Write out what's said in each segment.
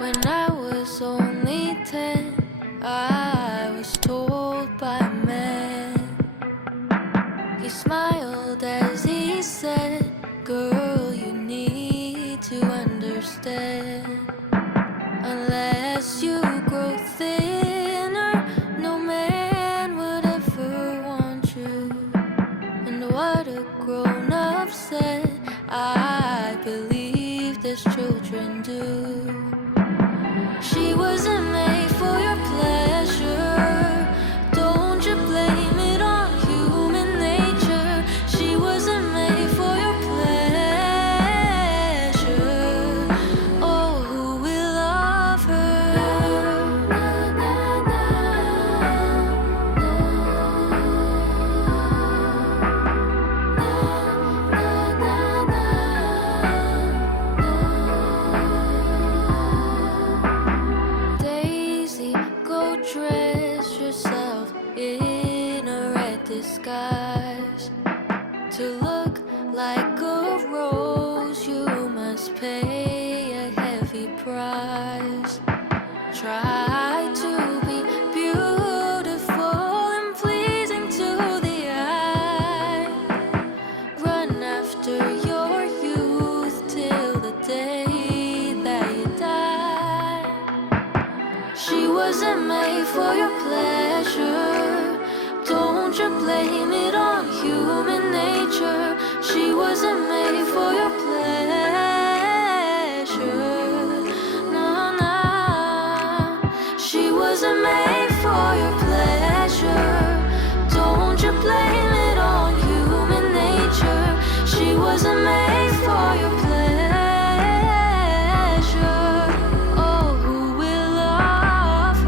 When I was only 10, I was told by a man. He smiled as he said, "Girl, you need to understand. Unless you grow thinner, no man would ever want you." And what a grown-up said, I believe as children do. She wasn't made for your pleasure. Don't you blame it on human nature. She wasn't made for your pleasure. Oh, who will love her? Daisy, go dress yourself in a red disguise. To look like a rose, you must pay a heavy price. Try to be beautiful and pleasing to the eye. Run after your youth till the day that you die. She wasn't made for your pleasure. Don't you blame it on human nature. She wasn't made for your pleasure. No, no. She wasn't made for your pleasure. Don't you blame it on human nature. She wasn't made for your pleasure. Oh, who will love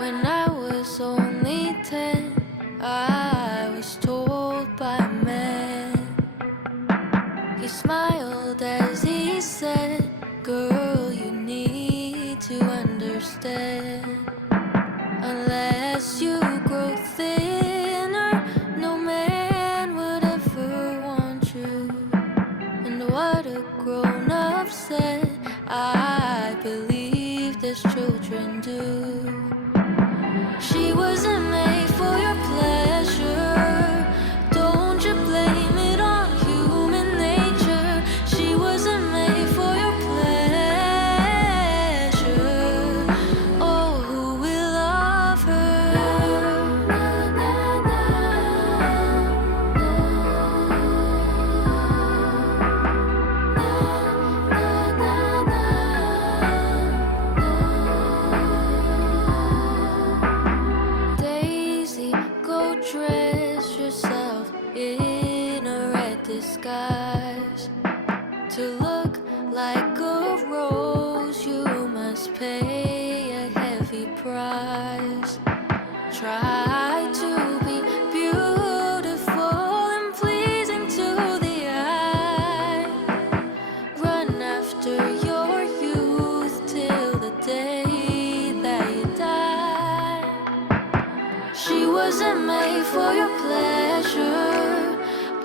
When I was only 10, I was told by a man. He smiled as he said, "Girl, you need to understand. Unless you grow thinner, no man would ever want you." And what a grown-up said, I believed as children do. She wasn't made for your pleasure. Don't you blame it on human nature. She wasn't made for your pleasure. Oh, who will love Daisy, go dress yourself in a red disguise. To look like a rose, you must pay a heavy price. Try to be beautiful and pleasing to the eye. Run after your youth till the day that you die. She wasn't made for your pleasure.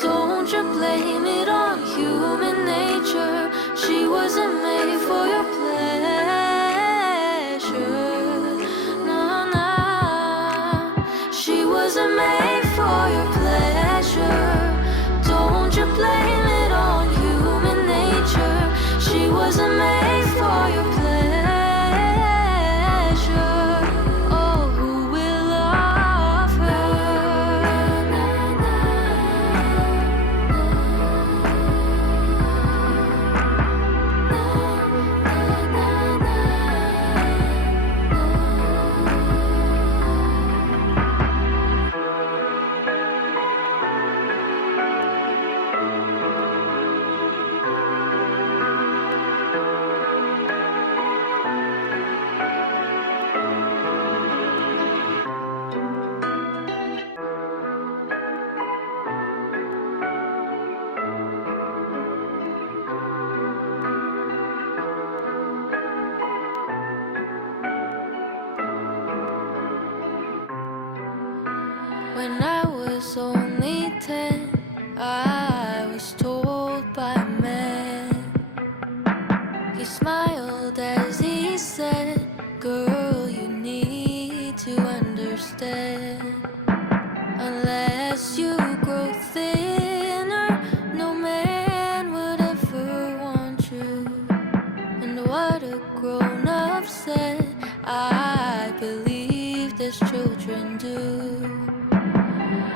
Don't you blame it on human nature. She wasn't made for your pleasure. No, no. She wasn't made for your pleasure. Don't you blame it on human nature. She wasn't made for your pleasure. Oh, who will love her? When I was only 10, I was told by a man. He smiled as he said, "Girl, you need to understand. Unless you grow thinner, no man would ever want you." And what a grown-up said, I believe as children do.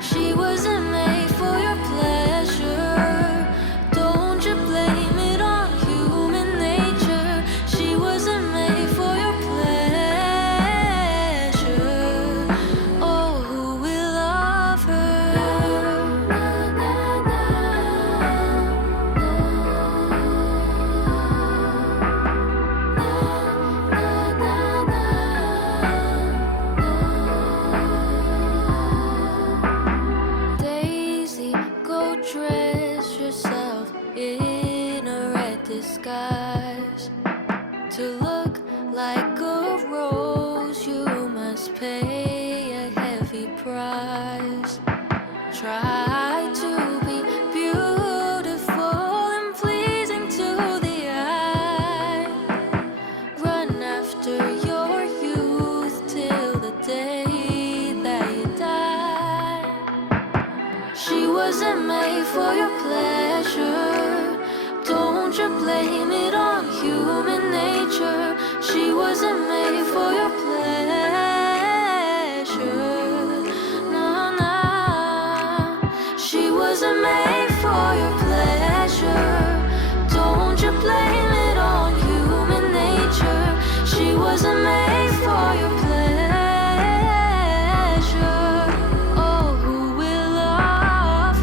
She wasn't made for your pleasure. Don't you blame it on human nature. She wasn't made for your pleasure. Oh, who will love Daisy, go dress yourself in a red disguise. To look like a rose, you must pay a heavy price. Try to be beautiful and pleasing to the eye. Run after your youth till the day that you die. She wasn't made for your pleasure. Don't you blame it on human nature. She wasn't made for your pleasure. No, no. She wasn't made for your pleasure. Don't you blame it on human nature. She wasn't made for your pleasure. Oh, who will love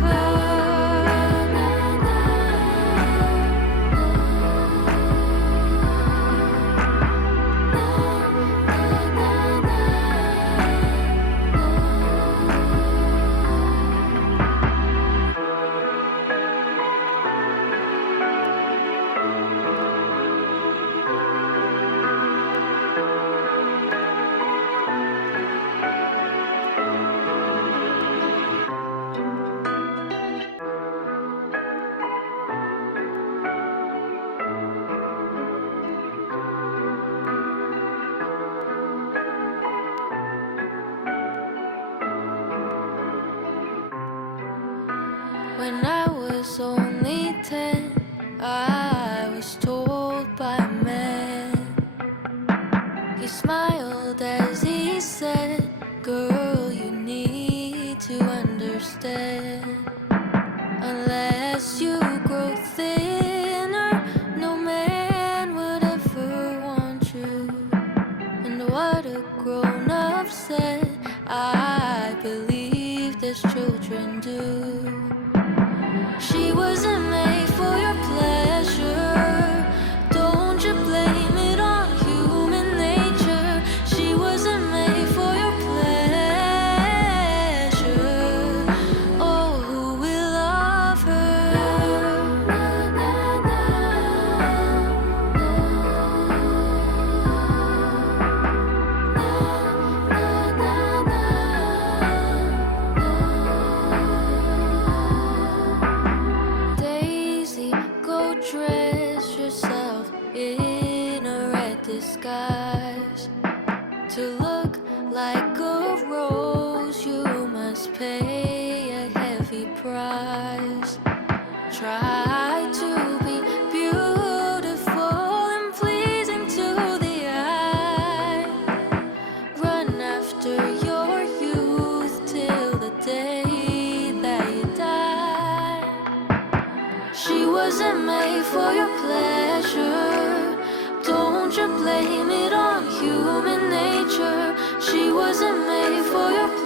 When I was only 10, I was told by a man. He smiled as he said, "Girl, you need to understand. Unless you grow thinner, no man would ever want you." And what a grown-up said, I believed as children do. She wasn't made for your pleasure. Don't you blame it on human nature. She wasn't made for your pleasure. Oh, who will love Daisy, go dress yourself in a red disguise. To look like a rose, you must pay a heavy price. Try to be beautiful and pleasing to the eye. Run after your youth till the day that you die. She wasn't made for your pleasure. Don't you blame it on human nature. She wasn't made for your pleasure.